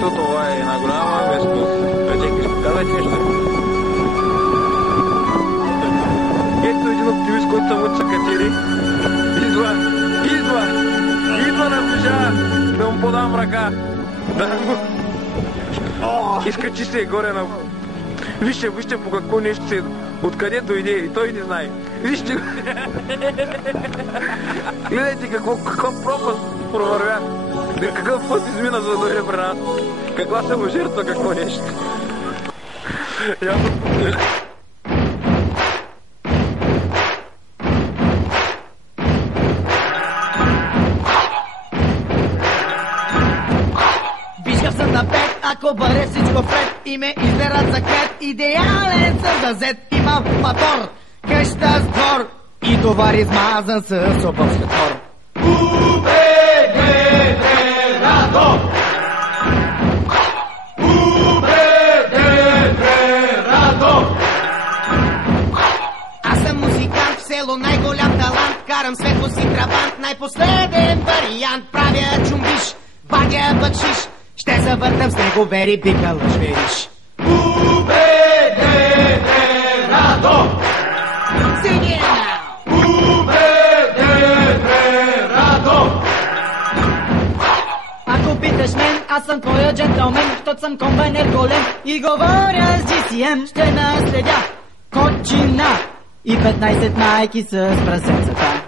Ето това е една голяма местност. Казайте нещо. Ето един оптимист, който съм от Чакатери. Идва, наближава, да му подам ръка. Да му... Изкачи се горе на... Вижте по какво нещо се... Откъде дойде и той не знае. Вижте го. Гледайте какъв пропаст провървя. Какъв път измина, за да дойде при нас. Каква саможертва, какво нещо. Виждам съм напред, ако бъде всичко вред и ме издерат за крет. Идеален съм за зет, имам мотор, къща с двор и товар измазан с опъл светлор. Аз съм музикант в село, най-голям талант. Карам светло си трабант, най-последен вариант. Правя чумбиш, вадя бакшиш, ще завъртам с него вери, бика лъж вериш. Ако питаш мен, аз съм твоя джентълмен, щот съм комбайнер голем и говоря с GCM. Ще наследя кочина и 15 майки с прасенцата.